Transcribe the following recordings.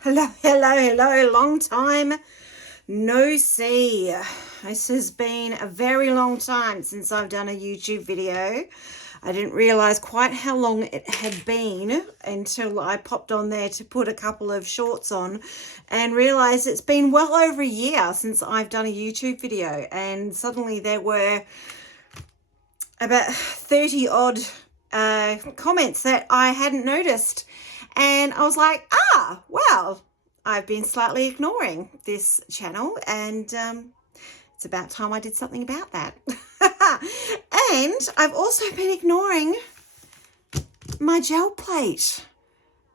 Hello, long time no see. This has been a very long time since I've done a YouTube video. I didn't realize quite how long it had been until I popped on there to put a couple of shorts on and realized it's been well over a year since I've done a YouTube video, and suddenly there were about 30 odd comments that I hadn't noticed, and I was like, well, I've been slightly ignoring this channel, and it's about time I did something about that. And I've also been ignoring my gel plate,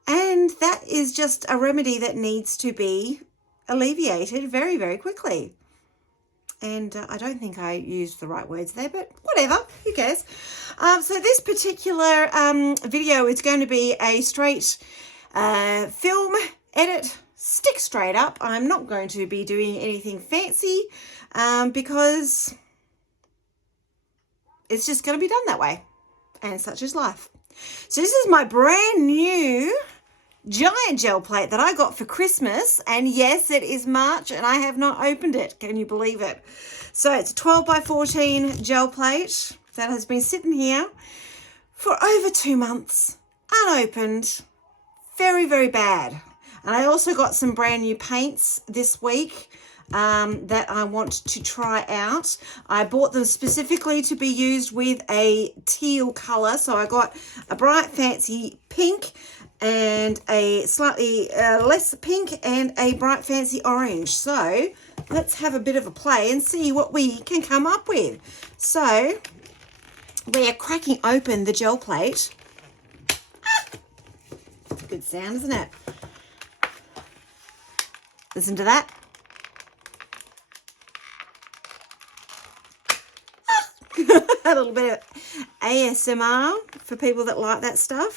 and that is just a remedy that needs to be alleviated very, very quickly. And I don't think I used the right words there, but whatever, who cares? So this particular video is going to be a straight film edit, stick straight up. I'm not going to be doing anything fancy because it's just going to be done that way, and such is life. So this is my brand new giant gel plate that I got for Christmas, and yes, it is March and I have not opened it. Can you believe it? So it's a 12 by 14 gel plate that has been sitting here for over 2 months, unopened, very, very bad. And I also got some brand new paints this week that I want to try out. I bought them specifically to be used with a teal color. So I got a bright fancy pink and a slightly less pink and a bright fancy orange. So let's have a bit of a play and see what we can come up with. So we are cracking open the gel plate. It's a good sound, isn't it? Listen to that. A little bit of ASMR for people that like that stuff.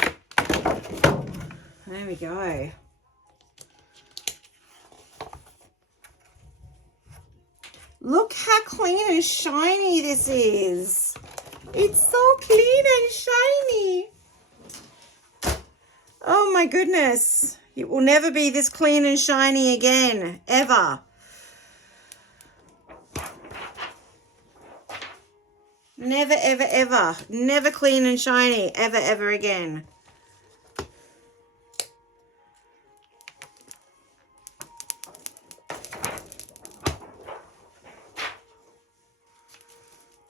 There we go. Look how clean and shiny this is. It's so clean and shiny. Oh my goodness. It will never be this clean and shiny again, ever. Never, ever, ever. Never clean and shiny, ever, ever again.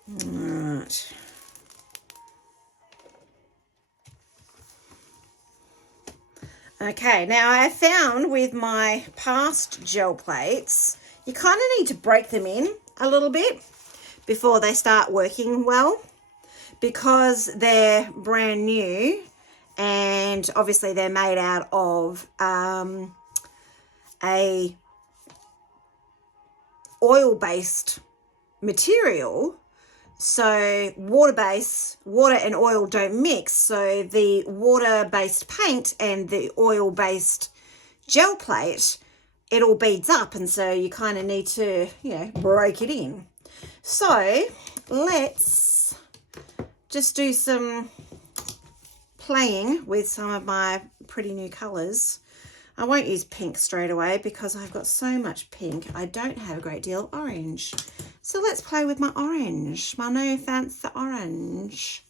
Right. Okay, now I found with my past gel plates, you kind of need to break them in a little bit before they start working well, because they're brand new and obviously they're made out of a oil-based material. So water and oil don't mix. So the water-based paint and the oil-based gel plate, it all beads up, and so you kind of need to, break it in. So let's just do some playing with some of my pretty new colours. I won't use pink straight away because I've got so much pink. I don't have a great deal of orange. So let's play with my orange, my no fancy orange.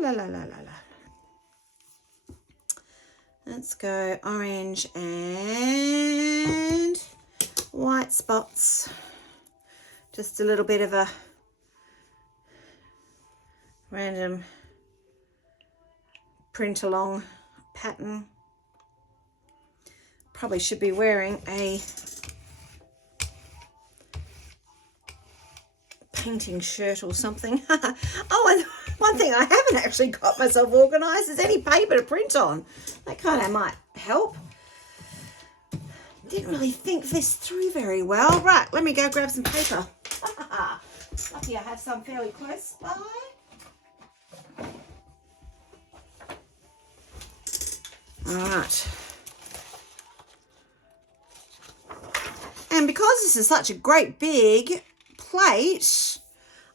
La la la la la. Let's go orange and white spots. Just a little bit of a random print along pattern. Probably should be wearing a painting shirt or something. Oh, and one thing I haven't actually got myself organised is any paper to print on. That kind of might help. Didn't really think this through very well. Right, let me go grab some paper. Lucky I have some fairly close by. All right. And because this is such a great big plate,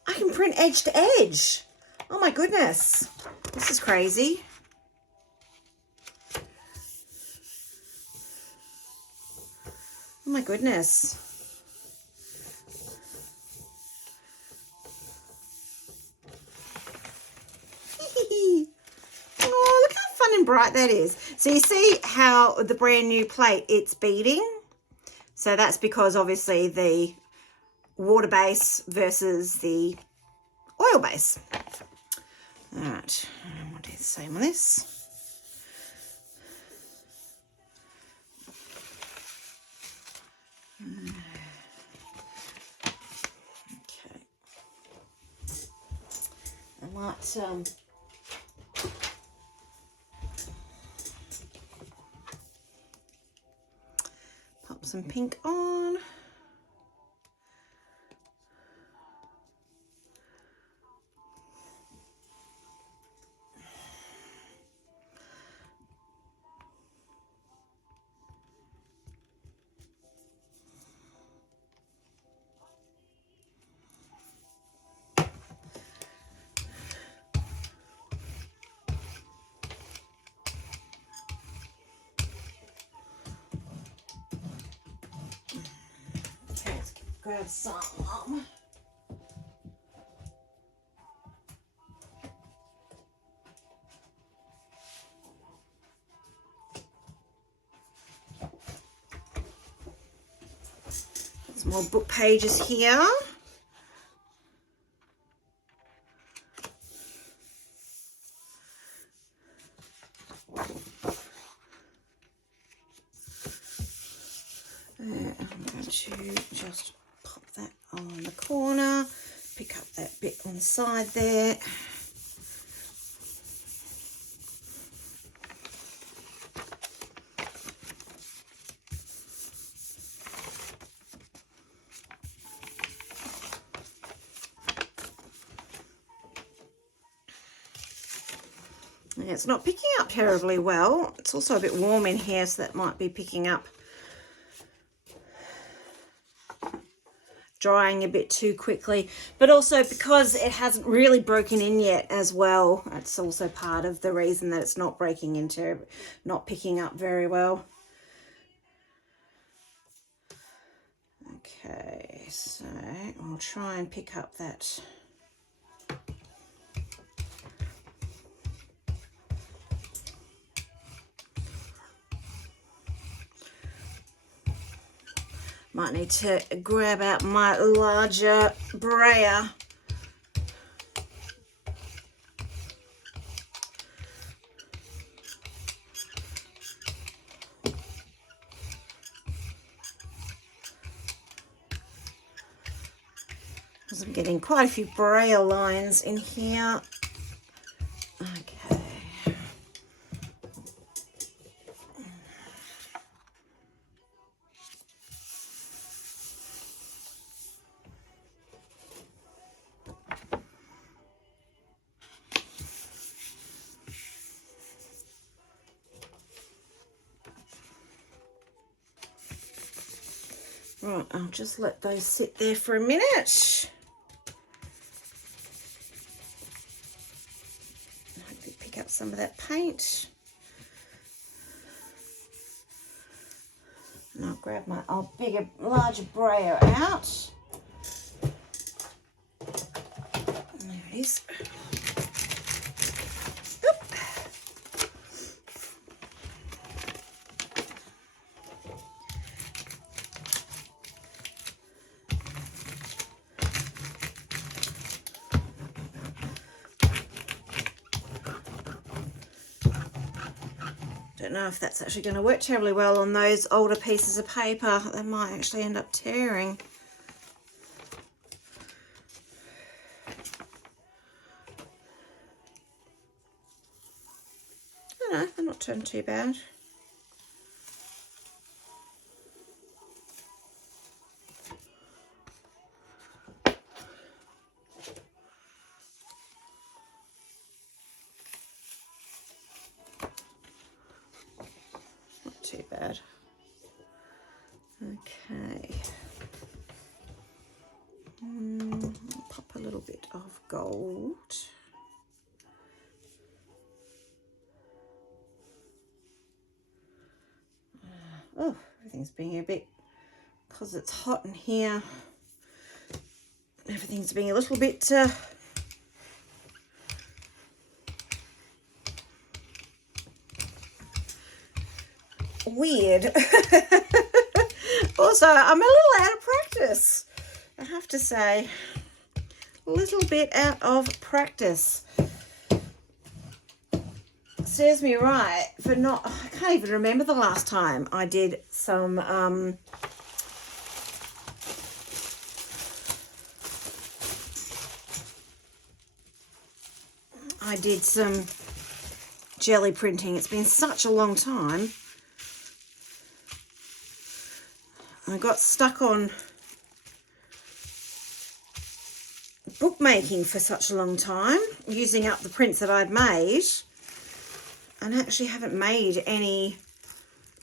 I can print edge to edge. Oh my goodness. This is crazy. Oh my goodness. Oh, look how fun and bright that is. So you see how the brand new plate, it's beading. So that's because obviously the water base versus the oil base. All right, I'll do the same on this. Okay. I might pop some pink on. Okay, let's grab some. Some more book pages here. I'm going to just pop that on the corner, pick up that bit on the side there. And it's not picking up terribly well. It's also a bit warm in here, so that might be picking up, drying a bit too quickly, but also because it hasn't really broken in yet as well. That's also part of the reason that it's not breaking into, not picking up very well. Okay, so I'll try and pick up that. Might need to grab out my larger brayer. Because I'm getting quite a few brayer lines in here. Okay. Right, I'll just let those sit there for a minute. Hopefully pick up some of that paint. And I'll grab my larger brayer out. There it is. Don't know if that's actually going to work terribly well on those older pieces of paper. They might actually end up tearing. I don't know, they're not turned too bad. Too bad. Okay. I'll pop a little bit gold. Oh, everything's being a bit, because it's hot in here, everything's being a little bit weird. Also, I'm a little out of practice, I have to say. A little bit out of practice. Serves me right for not, I can't even remember the last time I did some jelly printing. It's been such a long time. I got stuck on bookmaking for such a long time, using up the prints that I'd made, and actually haven't made any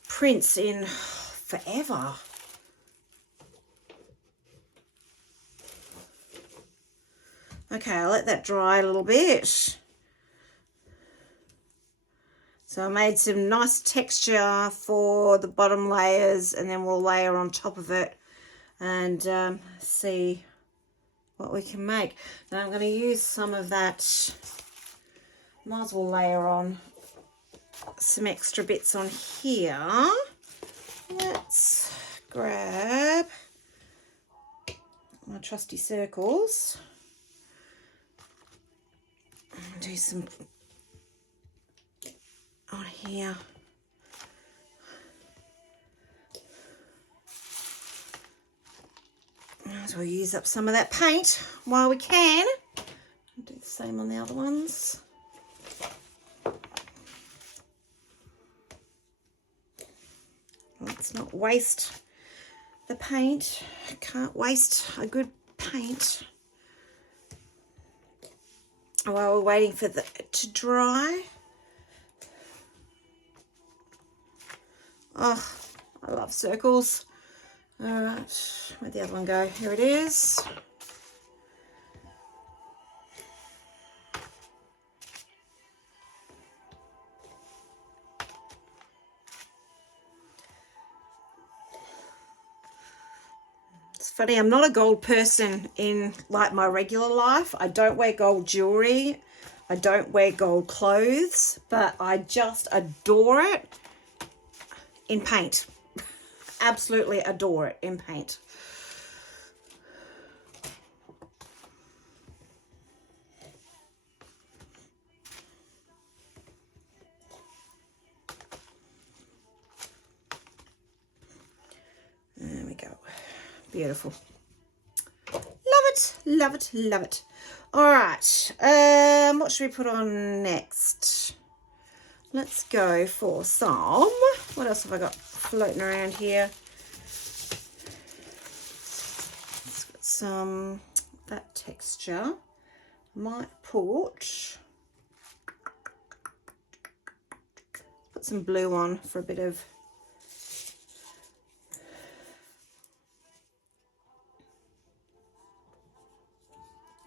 prints in forever. Okay, I'll let that dry a little bit. So I made some nice texture for the bottom layers, and then we'll layer on top of it and see what we can make. Now I'm going to use some of that, might as well layer on some extra bits on here. Let's grab my trusty circles and do some on here. Might as well use up some of that paint while we can. I'll do the same on the other ones. Let's not waste the paint. Can't waste a good paint. While we're waiting for it to dry. Oh, I love circles. All right, where'd the other one go? Here it is. It's funny, I'm not a gold person in like my regular life. I don't wear gold jewelry. I don't wear gold clothes, but I just adore it in paint. Absolutely adore it in paint. There we go. Beautiful. Love it, love it, love it. All right, what should we put on next? Let's go for some, what else have I got floating around here? It's got some, that texture. Might put some blue on for a bit of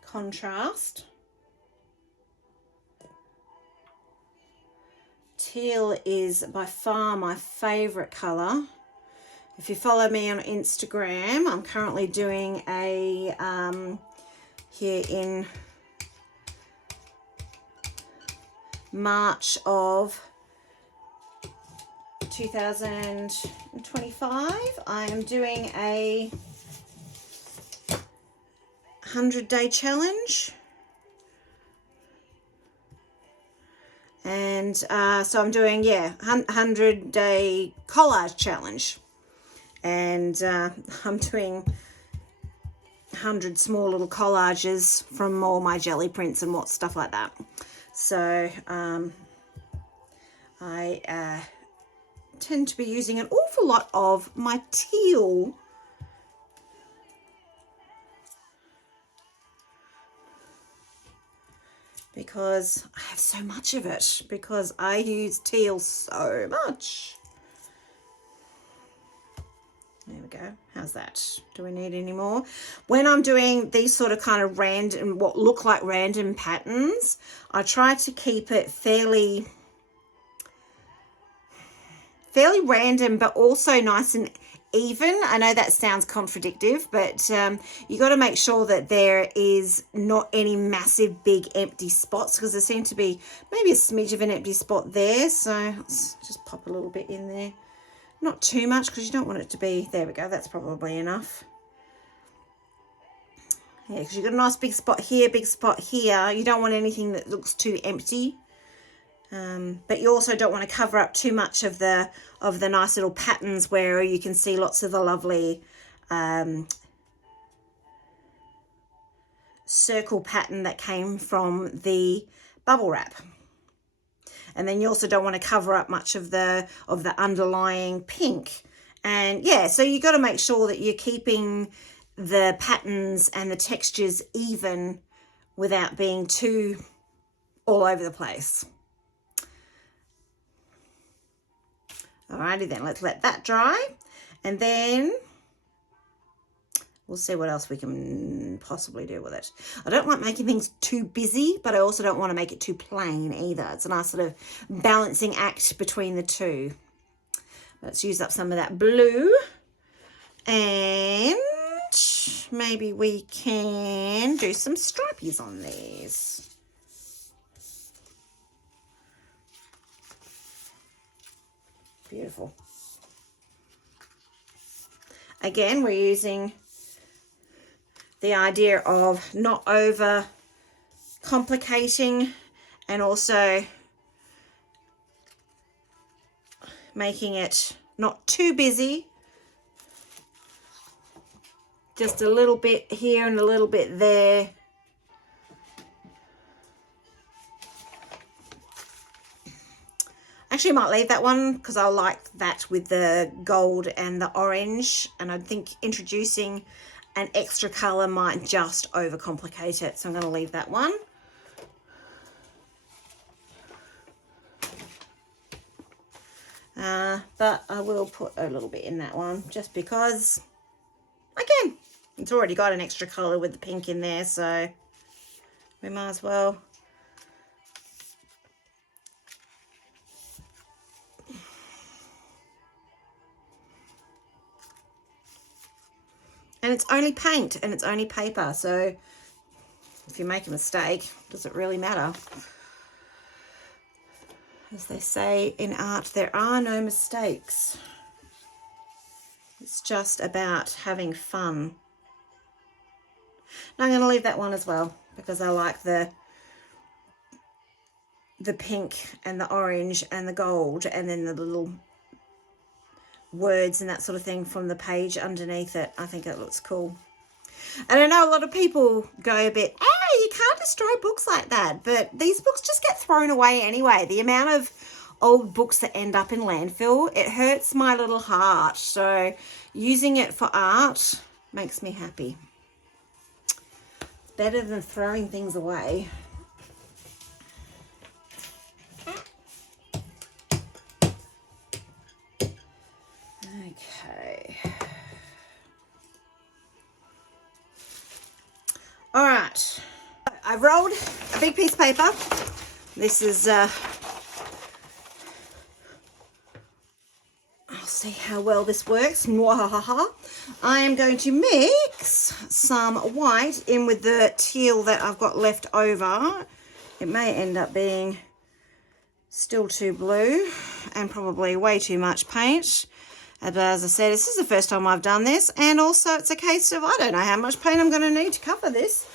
contrast. Teal is by far my favorite color. If you follow me on Instagram, I'm currently doing a here in March of 2025. I am doing a 100-day challenge. And so I'm doing, 100-day collage challenge. And I'm doing 100 small little collages from all my jelly prints and what stuff like that. So I tend to be using an awful lot of my teal because I have so much of it, because I use teal so much. There we go. How's that? Do we need any more? When I'm doing these sort of kind of random, what look like random patterns, I try to keep it fairly random, but also nice and even. I know that sounds contradictory, but you got to make sure that there is not any massive big empty spots, because there seem to be maybe a smidge of an empty spot there. So let's just pop a little bit in there. Not too much, because you don't want it to be, there we go, that's probably enough. Yeah, because you've got a nice big spot here, big spot here. You don't want anything that looks too empty. But you also don't want to cover up too much of the nice little patterns where you can see lots of the lovely circle pattern that came from the bubble wrap. And then you also don't want to cover up much of the underlying pink. And yeah, so you got to make sure that you're keeping the patterns and the textures even without being too all over the place. Alrighty then, let's let that dry, and then we'll see what else we can possibly do with it. I don't like making things too busy, but I also don't want to make it too plain either. It's a nice sort of balancing act between the two. Let's use up some of that blue, and maybe we can do some stripies on these. Beautiful. Again, we're using the idea of not over complicating, and also making it not too busy. Just a little bit here and a little bit there. Actually, I might leave that one because I like that with the gold and the orange, and I think introducing an extra color might just overcomplicate it, so I'm going to leave that one. But I will put a little bit in that one just because, again, it's already got an extra color with the pink in there, so we might as well. And it's only paint and it's only paper, so if you make a mistake, does it really matter? As they say in art, there are no mistakes. It's just about having fun. Now I'm going to leave that one as well because I like the pink and the orange and the gold, and then the little words and that sort of thing from the page underneath it. I think it looks cool. And I know a lot of people go a bit, oh, you can't destroy books like that, but these books just get thrown away anyway. The amount of old books that end up in landfill, it hurts my little heart. So using it for art makes me happy. It's better than throwing things away. Okay. All right. I've rolled a big piece of paper. This is, I'll see how well this works. I am going to mix some white in with the teal that I've got left over. It may end up being still too blue and probably way too much paint. But as I said, this is the first time I've done this, and also it's a case of I don't know how much paint I'm going to need to cover this.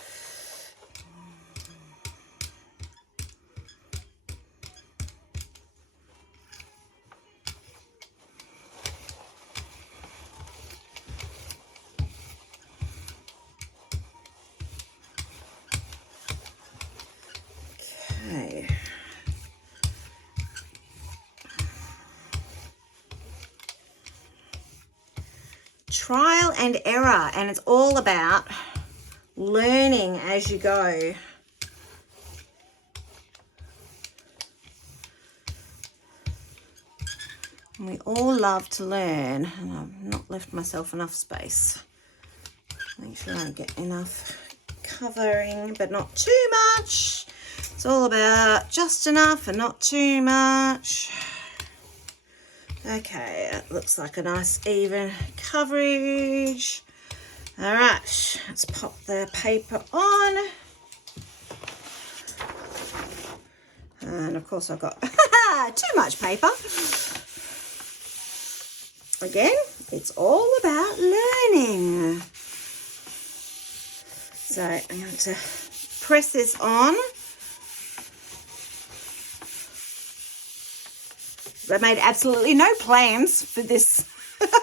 Okay. Trial and error, and it's all about learning as you go. And we all love to learn, and I've not left myself enough space. Make sure I get enough covering, but not too much. It's all about just enough and not too much. Okay, it looks like a nice even coverage. All right, let's pop the paper on. And of course I've got too much paper. Again, it's all about learning. So I'm going to press this on. I made absolutely no plans for this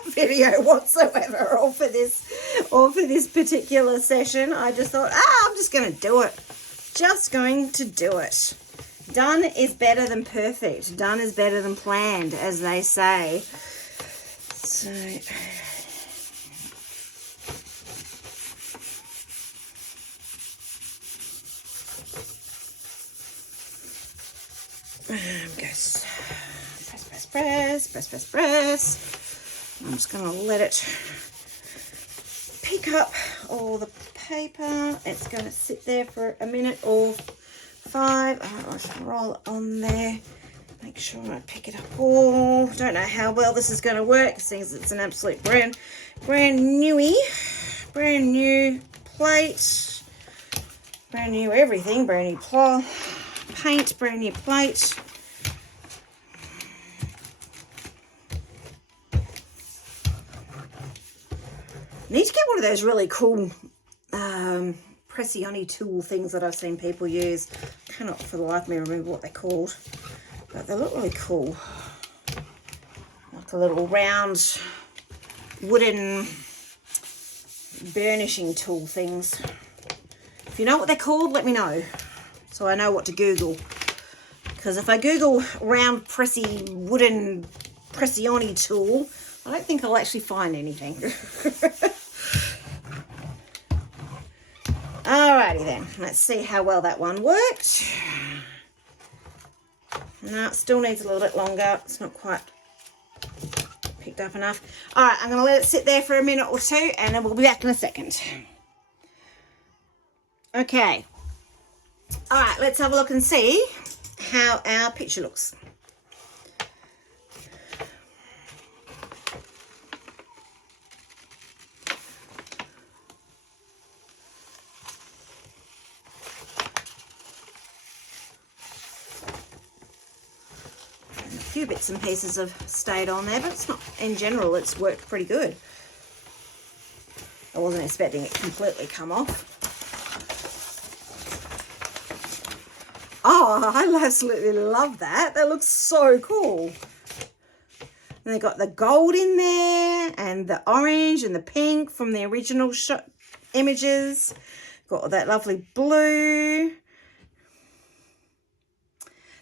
video whatsoever, or for this particular session. I just thought, I'm just going to do it. Just going to do it. Done is better than perfect. Done is better than planned, as they say. So goes press. I'm just going to let it pick up all the paper. It's going to sit there for a minute or 5. I should roll it on there. Make sure I pick it up all. Don't know how well this is going to work, since it's an absolute brand new plate, brand new everything, brand new paint, brand new plate. Need to get one of those really cool pressioni tool things that I've seen people use. I cannot for the life of me remember what they're called, but they look really cool. Like a little round wooden burnishing tool things. If you know what they're called, let me know, so I know what to Google. Because if I Google round pressy wooden pressioni tool, I don't think I'll actually find anything. Alrighty then, let's see how well that one worked. No, it still needs a little bit longer. It's not quite picked up enough. Alright, I'm going to let it sit there for a minute or two, and then we'll be back in a second. Okay. Alright, let's have a look and see how our picture looks. Few bits and pieces have stayed on there, but it's not, in general, it's worked pretty good. I wasn't expecting it completely come off. Oh, I absolutely love that. That looks so cool. And they got the gold in there, and the orange and the pink from the original images. Got that lovely blue.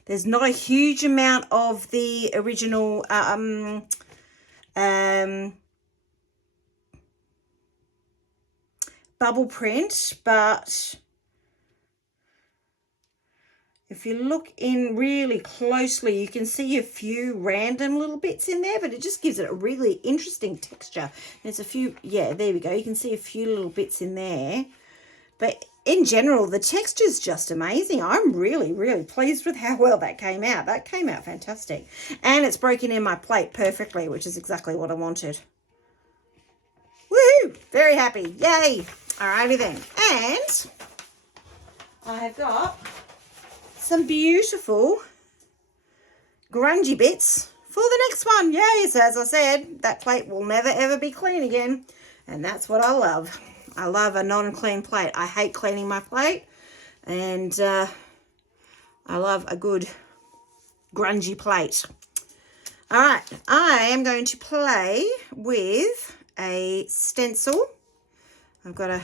There's not a huge amount of the original bubble print, but if you look in really closely, you can see a few random little bits in there, but it just gives it a really interesting texture. There's a few, yeah, there we go. You can see a few little bits in there, but in general, the texture's just amazing. I'm really, really pleased with how well that came out. That came out fantastic. And it's broken in my plate perfectly, which is exactly what I wanted. Woohoo! Very happy. Yay! Alrighty then. And I have got some beautiful grungy bits for the next one. Yay! So as I said, that plate will never ever be clean again. And that's what I love. I love a non-clean plate. I hate cleaning my plate, and I love a good grungy plate. All right, I am going to play with a stencil. I've got a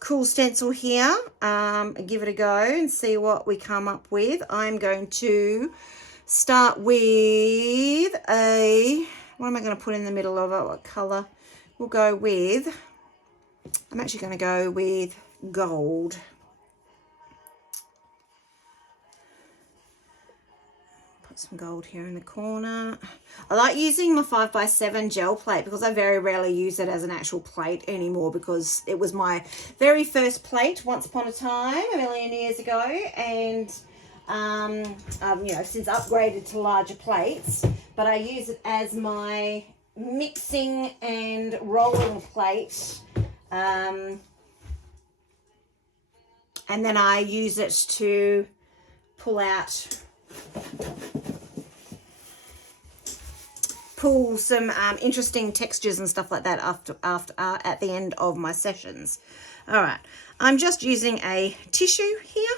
cool stencil here. Give it a go and see what we come up with. I'm going to start with a, what am I going to put in the middle of it? What colour? We'll go with, I'm actually going to go with gold. put some gold here in the corner. I like using my 5x7 gel plate because I very rarely use it as an actual plate anymore, because it was my very first plate once upon a time, a million years ago, and you know, since upgraded to larger plates, but I use it as my mixing and rolling plate, and then I use it to pull some interesting textures and stuff like that after at the end of my sessions. All right, I'm just using a tissue here.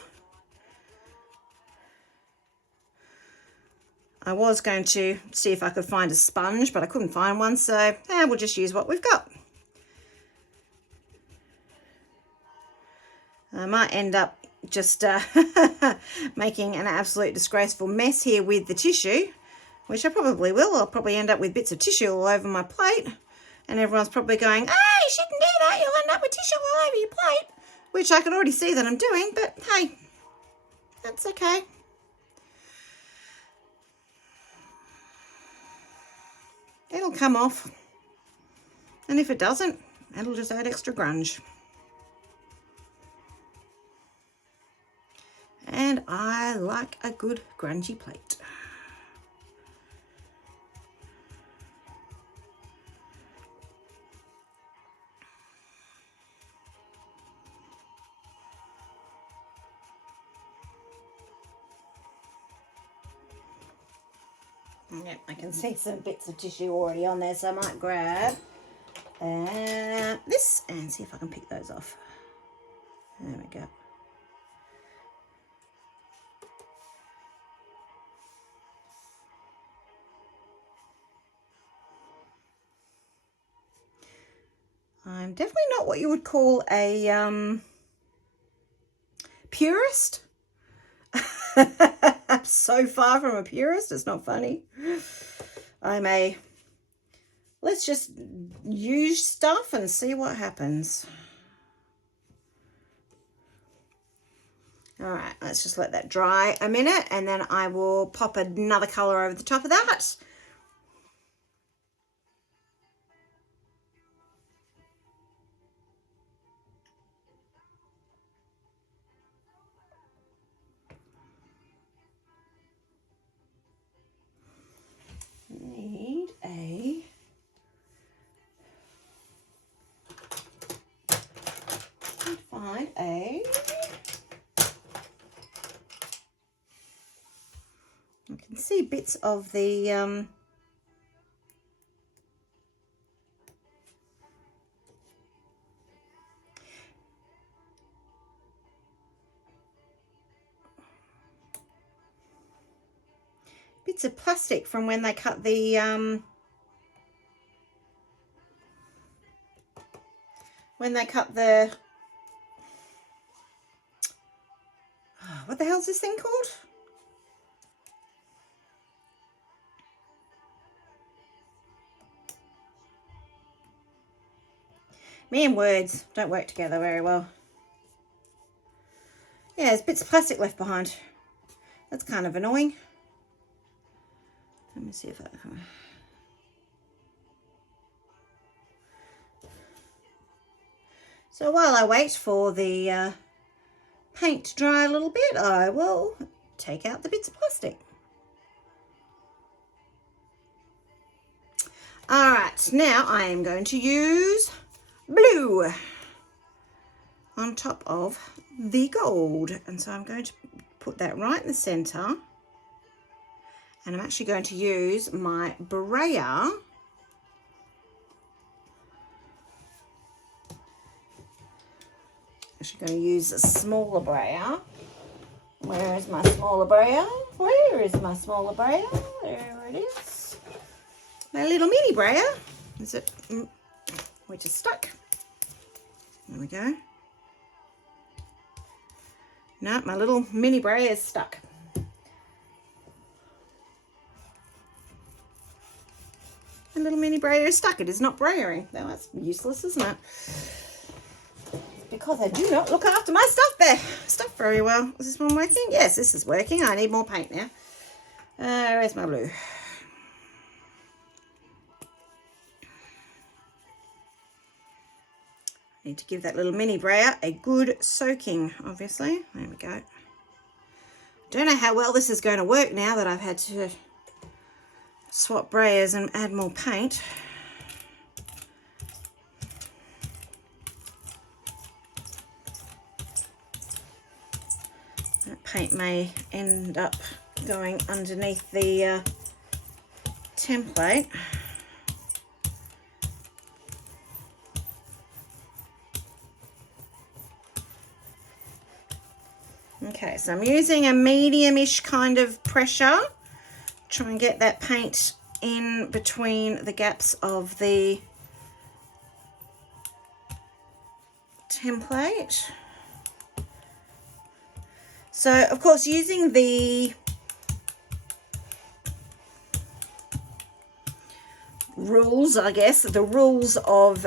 I was going to see if I could find a sponge, but I couldn't find one, so we'll just use what we've got. I might end up just making an absolute disgraceful mess here with the tissue, which I probably will. I'll probably end up with bits of tissue all over my plate, and everyone's probably going, "Oh, you shouldn't do that, you'll end up with tissue all over your plate," which I can already see that I'm doing, but hey, that's okay. It'll come off, and if it doesn't, it'll just add extra grunge. And I like a good grungy plate. Yep, I can see some bits of tissue already on there, so I might grab this and see if I can pick those off. There we go. I'm definitely not what you would call a purist. I'm so far from a purist, it's not funny. I'm a, let's just use stuff and see what happens. All right, let's just let that dry a minute, and then I will pop another color over the top of that. Need a find a I can see bits of the bits of plastic from when they cut the what the hell's this thing called? Me and words don't work together very well. Yeah, there's bits of plastic left behind. That's kind of annoying. Let me see if I can. So while I wait for the paint to dry a little bit, I will take out the bits of plastic. All right, now I am going to use blue on top of the gold. And so I'm going to put that right in the center. And I'm actually going to use my brayer Actually going to use a smaller brayer. Where is my smaller brayer? Where is my smaller brayer? There it is. My little mini brayer. Is it? Which is stuck. There we go. No, my little mini brayer is stuck. The little mini brayer is stuck. It is not brayering. Now that's useless, isn't it? Because I do not look after my stuff very well. Is this one working? Yes, this is working. I need more paint now. Where's my blue? Need to give that little mini brayer a good soaking, obviously. There we go. Don't know how well this is going to work now that I've had to swap brayers and add more paint. That paint may end up going underneath the template. Okay, so I'm using a medium-ish kind of pressure. Try and get that paint in between the gaps of the template. So, of course, using the rules, I guess, the rules of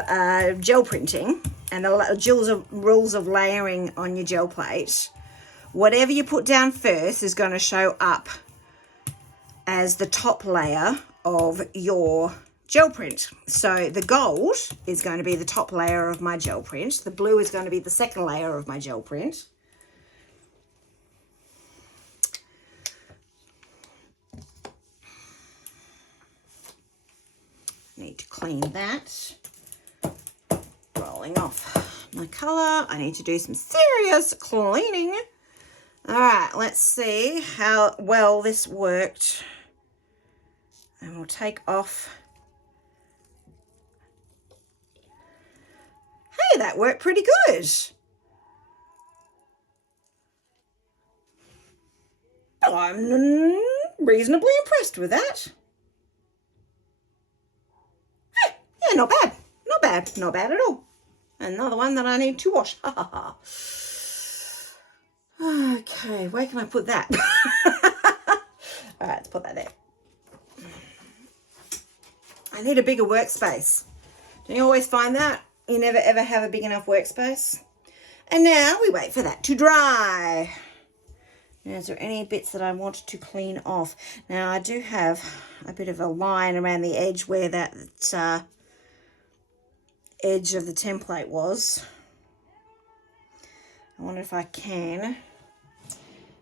gel printing and the rules of layering on your gel plate, whatever you put down first is going to show up as the top layer of your gel print. So the gold is going to be the top layer of my gel print. The blue is going to be the second layer of my gel print. Need to clean that. Rolling off my colour. I need to do some serious cleaning. All right, let's see how well this worked. And we'll take off. Hey, that worked pretty good. I'm reasonably impressed with that. Hey, yeah, not bad. Not bad. Not bad at all. Another one that I need to wash. Ha ha ha. Okay, where can I put that? All right, let's put that there. I need a bigger workspace. Do you always find that? You never ever have a big enough workspace. And now we wait for that to dry. Now, is there any bits that I want to clean off? Now, I do have a bit of a line around the edge where that edge of the template was. I wonder if I can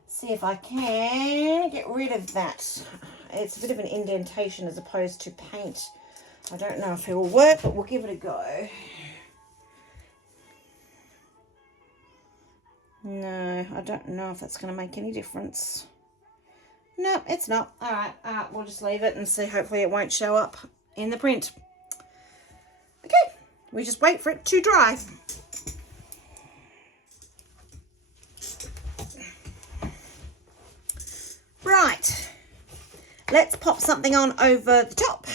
see if I can get rid of that. It's a bit of an indentation as opposed to paint. I don't know if it will work, but we'll give it a go. No, I don't know if that's going to make any difference. No, it's not. All right, we'll just leave it and see. Hopefully it won't show up in the print. Okay, we just wait for it to dry. Right, let's pop something on over the top.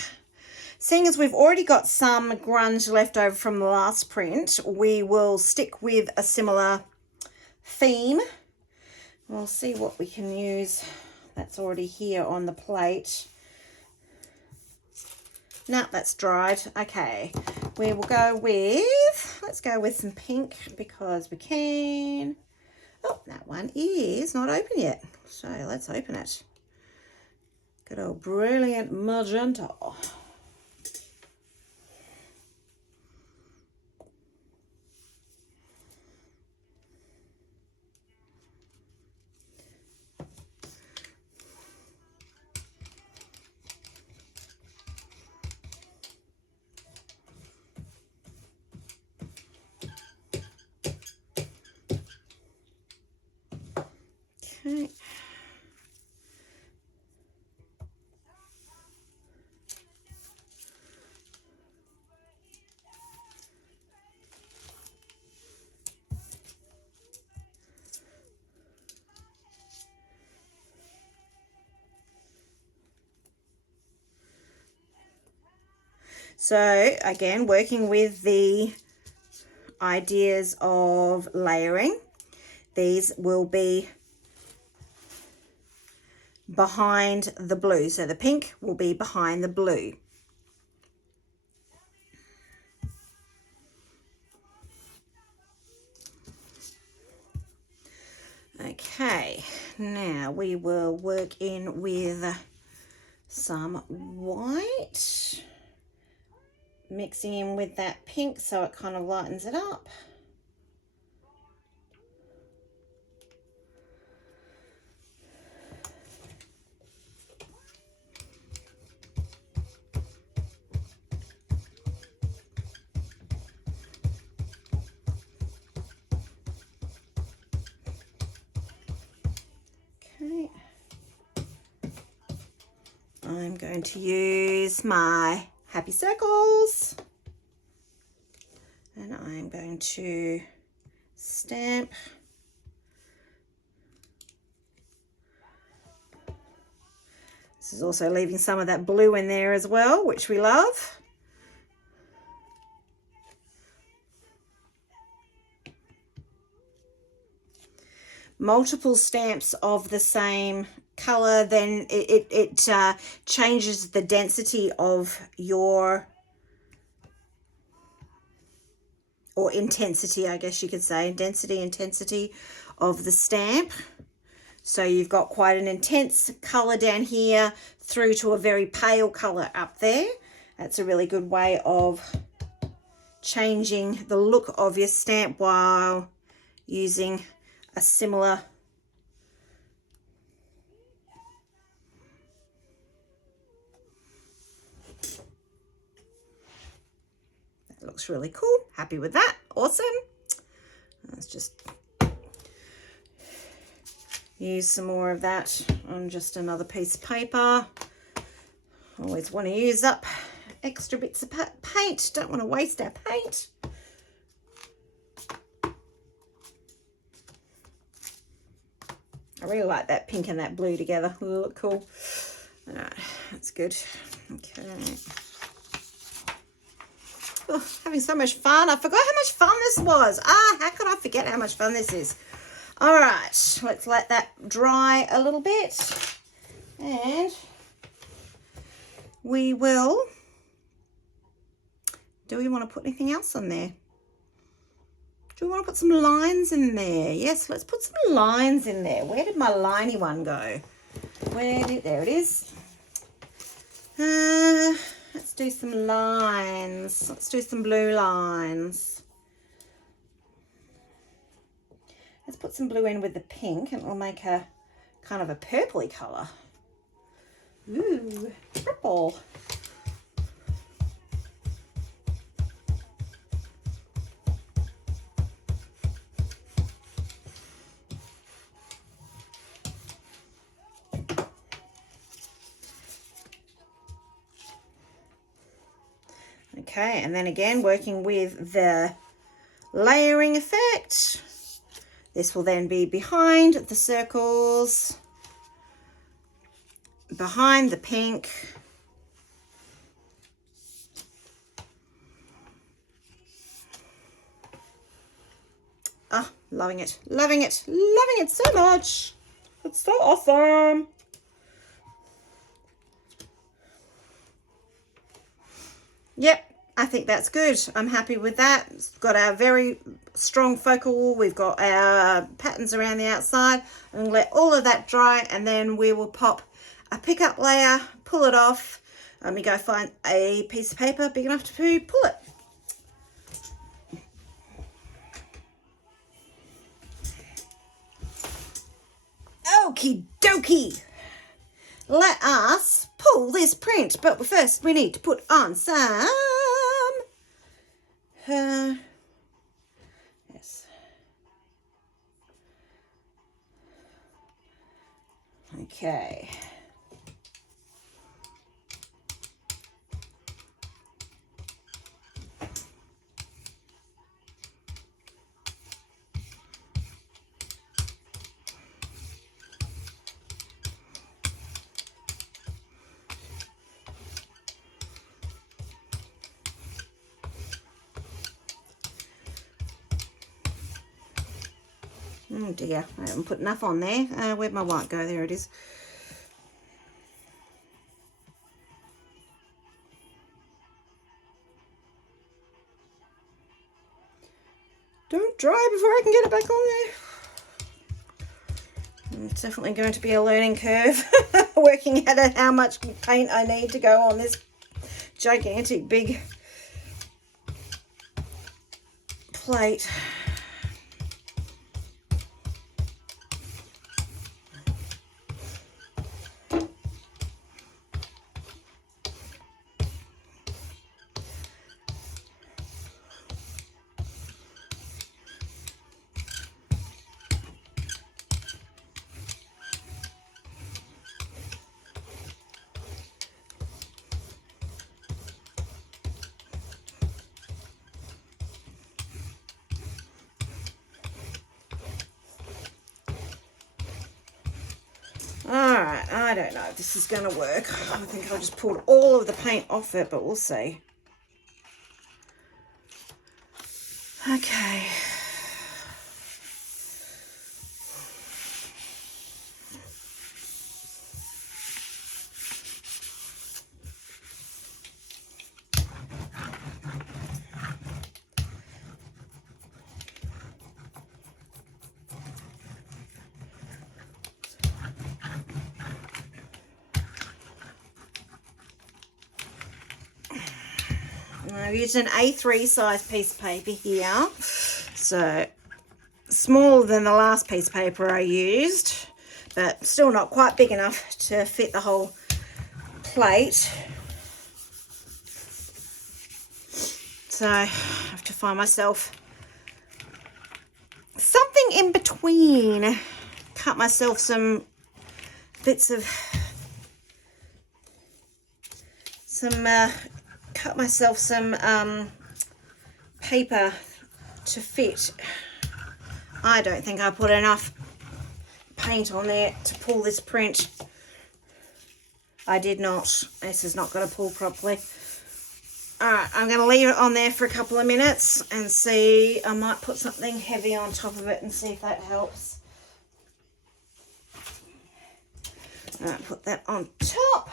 Seeing as we've already got some grunge left over from the last print, we will stick with a similar theme. We'll see what we can use that's already here on the plate. No, that's dried. Okay, we will go with, let's go with some pink because we can. Oh, that one is not open yet. So let's open it. Good old brilliant magenta. Okay. So again, working with the ideas of layering, these will be behind the blue. So the pink will be behind the blue. Okay, now we will work in with some white, mixing in with that pink so it kind of lightens it up. Okay, I'm going to use my happy circles and I'm going to stamp. This is also leaving some of that blue in there as well, which we love. Multiple stamps of the same color, then it changes the density of your, or intensity, I guess you could say, intensity of the stamp. So you've got quite an intense color down here through to a very pale color up there. That's a really good way of changing the look of your stamp while using a similar that looks really cool. Happy with that. Awesome. Let's just use some more of that on just another piece of paper. Always want to use up extra bits of paint. Don't want to waste our paint. I really like that pink and that blue together. They look cool. All right, that's good. Okay. Oh, having so much fun. I forgot how much fun this was. How could I forget how much fun this is? All right, let's let that dry a little bit. And we will... Do we want to put anything else on there? Do we want to put some lines in there? Yes, let's put some lines in there. Where did my liney one go? There it is. Let's do some lines. Let's do some blue lines. Let's put some blue in with the pink and it'll make a kind of a purpley colour. Ooh, purple. Okay, and then again, working with the layering effect. This will then be behind the circles, behind the pink. Ah, loving it, loving it, loving it so much. It's so awesome. Yep. I think that's good. I'm happy with that. It's got our very strong focal. We've got our patterns around the outside. I'm going to let all of that dry and then we will pop a pickup layer, pull it off. Let me go find a piece of paper big enough to pull it. Okie dokie. Let us pull this print, but first we need to put on some yes. Okay. Oh dear, I haven't put enough on there. Where'd my white go? There it is. Don't dry before I can get it back on there. It's definitely going to be a learning curve working out how much paint I need to go on this gigantic big plate. Alright, I don't know if this is going to work. I think I'll just pull all of the paint off it, but we'll see. Okay. I've used an A3 size piece of paper here, so smaller than the last piece of paper I used, but still not quite big enough to fit the whole plate. So I have to find myself something in between. Cut myself some bits of paper to fit. I don't think I put enough paint on there to pull this print. I did not. This is not going to pull properly. Alright, I'm going to leave it on there for a couple of minutes and see. I might put something heavy on top of it and see if that helps. Alright, put that on top.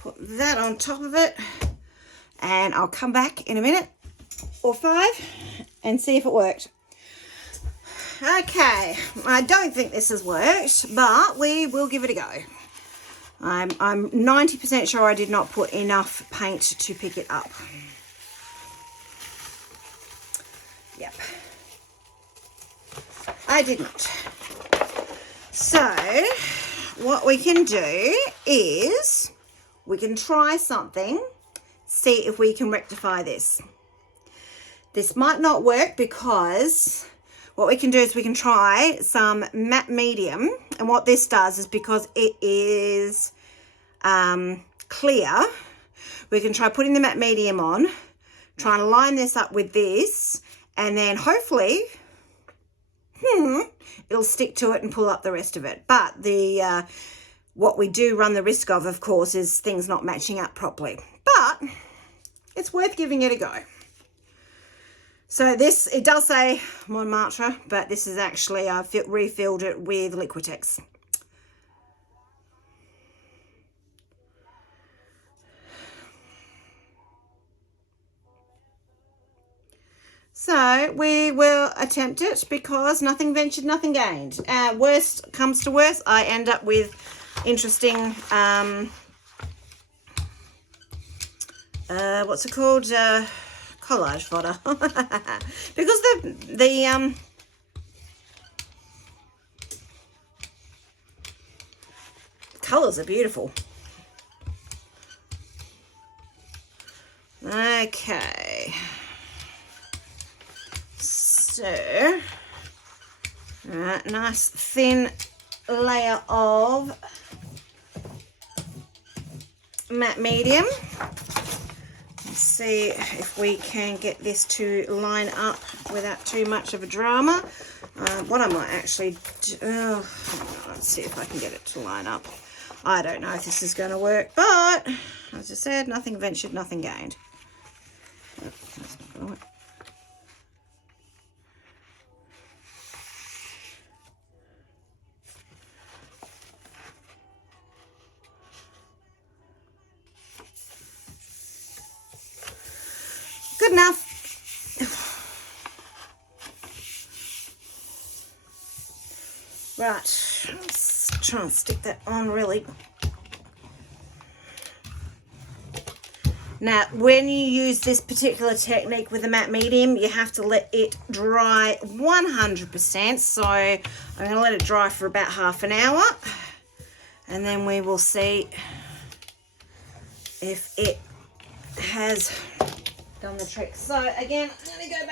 Put that on top of it, and I'll come back in a minute or 5 and see if it worked. Okay, I don't think this has worked, but we will give it a go. I'm 90% sure I did not put enough paint to pick it up. Yep, I did not. So what we can do is we can try something, see if we can rectify this. This might not work because what we can do is we can try some matte medium, and what this does is because it is clear, we can try putting the matte medium on, trying to line this up with this, and then hopefully it'll stick to it and pull up the rest of it. But what we do run the risk of course, is things not matching up properly. But it's worth giving it a go. So this, it does say Montmartre, but this is actually, I've refilled it with Liquitex. So we will attempt it because nothing ventured, nothing gained. Worst comes to worst, I end up with interesting, what's it called? Collage fodder. Because the colours are beautiful. Okay. So, alright, nice thin layer of matte medium. Let's see if we can get this to line up without too much of a drama. What I might actually do, let's see if I can get it to line up. I don't know if this is going to work, but as I said, nothing ventured, nothing gained. Oh, that's not going to work. Good enough. Right, let's try and stick that on really. Now, when you use this particular technique with the matte medium, you have to let it dry 100%. So I'm going to let it dry for about half an hour, and then we will see if it has done the trick. So again, I'm going to go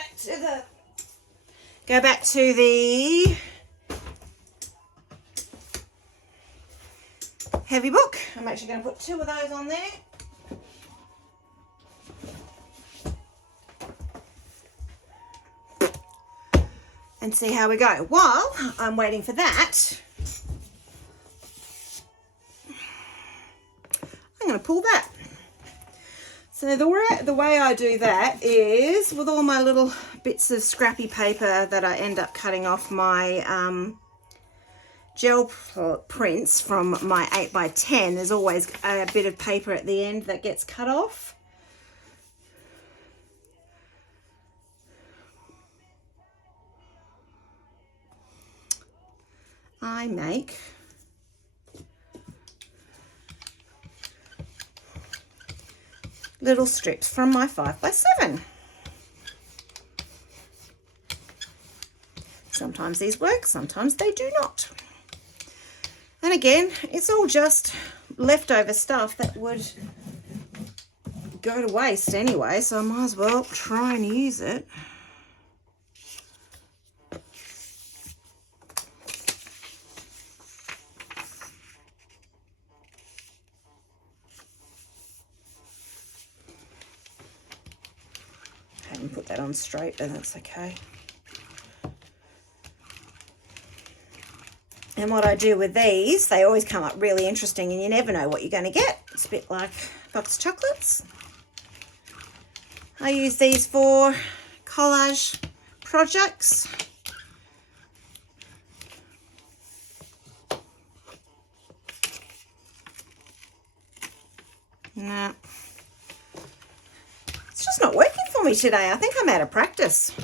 back to the heavy book. I'm actually going to put 2 of those on there. And see how we go. While I'm waiting for that, I'm going to pull that. So the way I do that is with all my little bits of scrappy paper that I end up cutting off my gel prints from my 8x10, there's always a bit of paper at the end that gets cut off. I make little strips from my 5x7. Sometimes these work, sometimes they do not. And again, it's all just leftover stuff that would go to waste anyway, so I might as well try and use it. I haven't put that on straight, but that's okay. And what I do with these, they always come up really interesting and you never know what you're going to get. It's a bit like box chocolates. I use these for collage projects. No. It's just not working for me today. I think I'm out of practice.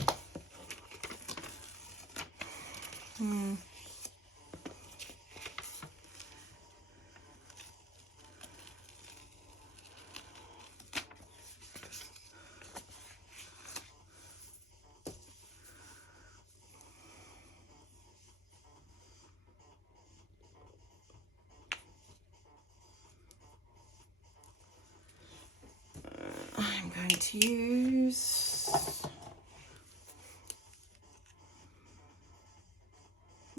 I'm going to use,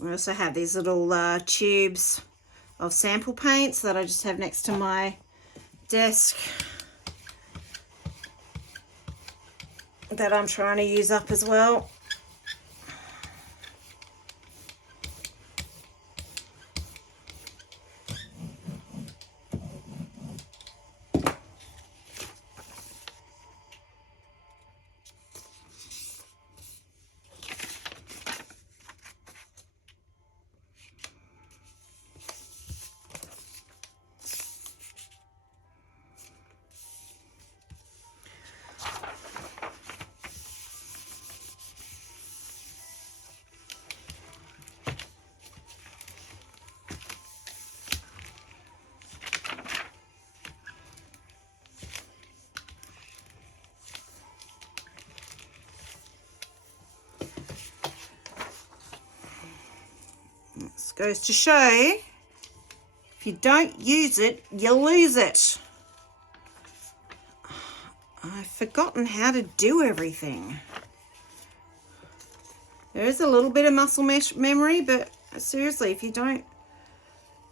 I also have these little tubes of sample paints that I just have next to my desk that I'm trying to use up as well. This goes to show, if you don't use it, you lose it. I've forgotten how to do everything. There is a little bit of muscle memory, but seriously, if you don't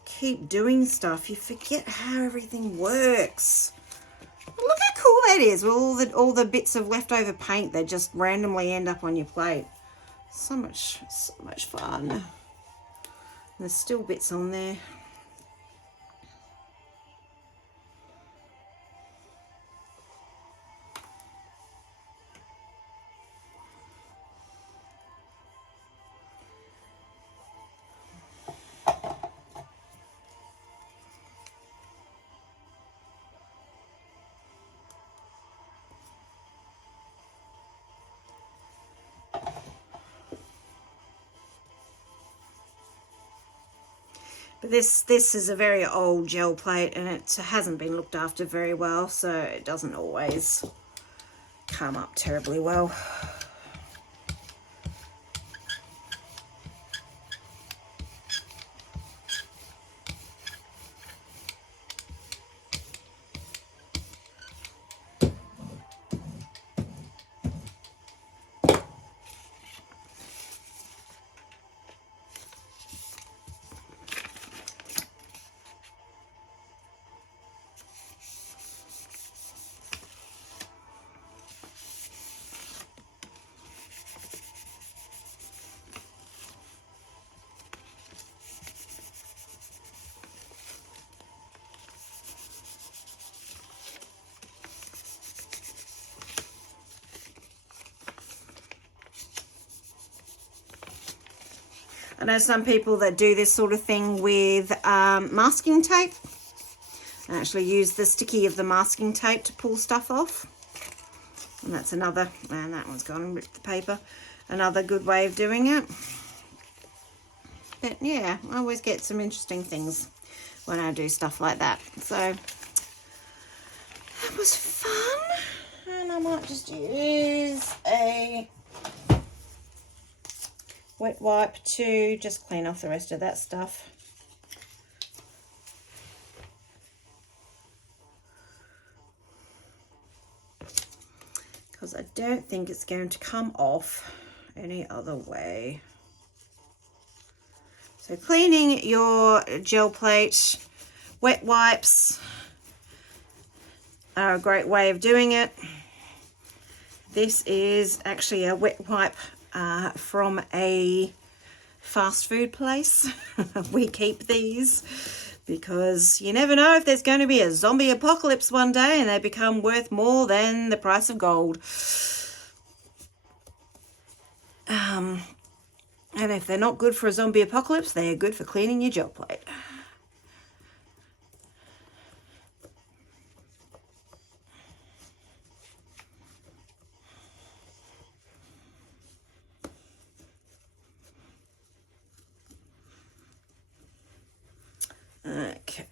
keep doing stuff, you forget how everything works. Look how cool that is, with all the bits of leftover paint that just randomly end up on your plate. So much fun. There's still bits on there. This is a very old gel plate, and it hasn't been looked after very well, so it doesn't always come up terribly well. I know some people that do this sort of thing with masking tape. I actually use the sticky of the masking tape to pull stuff off. And that's another, and that one's gone and ripped the paper. Another good way of doing it. But yeah, I always get some interesting things when I do stuff like that. So that was fun. And I might just use a wet wipe to just clean off the rest of that stuff. Because I don't think it's going to come off any other way. So cleaning your gel plate, wet wipes are a great way of doing it. This is actually a wet wipe from a fast food place. We keep these because you never know if there's going to be a zombie apocalypse one day and they become worth more than the price of gold. And if they're not good for a zombie apocalypse, they are good for cleaning your gel plate. Okay.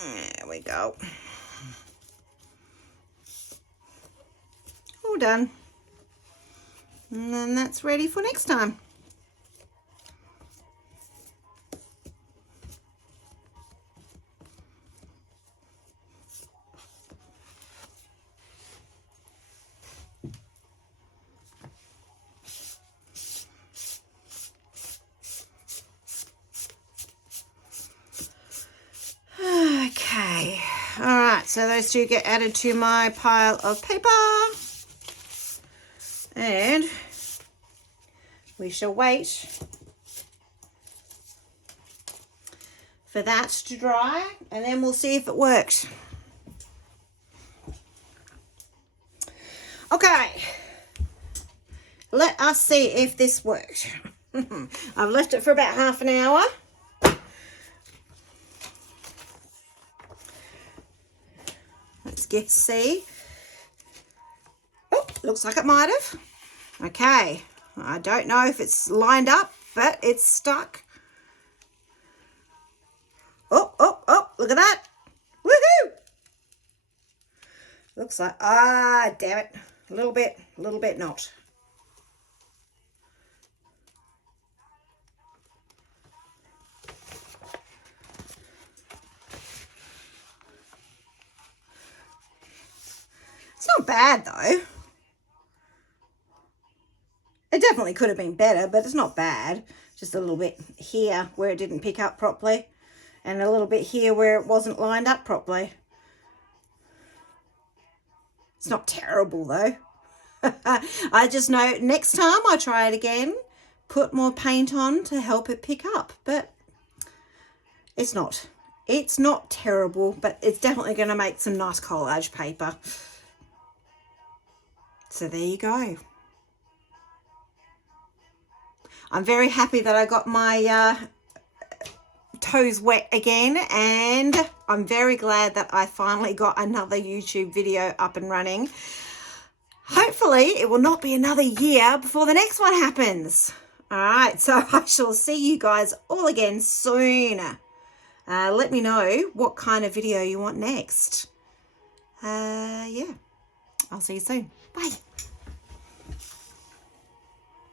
There we go. All done. And then that's ready for next time. Okay, all right, so those two get added to my pile of paper, and we shall wait for that to dry, and then we'll see if it works. Okay, let us see if this worked. I've left it for about half an hour. Let's see. Oh, looks like it might have. Okay, I don't know if it's lined up, but it's stuck. Oh, oh, oh, look at that. Woohoo! Looks like, damn it. A little bit not. It's not bad though. It definitely could have been better, but it's not bad. Just a little bit here where it didn't pick up properly, and a little bit here where it wasn't lined up properly. It's not terrible though. I just know next time I try it again, put more paint on to help it pick up, but it's not terrible, but it's definitely going to make some nice collage paper. So there you go. I'm very happy that I got my toes wet again, and I'm very glad that I finally got another YouTube video up and running. Hopefully it will not be another year before the next one happens. All right, so I shall see you guys all again soon. Let me know what kind of video you want next. Yeah, I'll see you soon. Bye.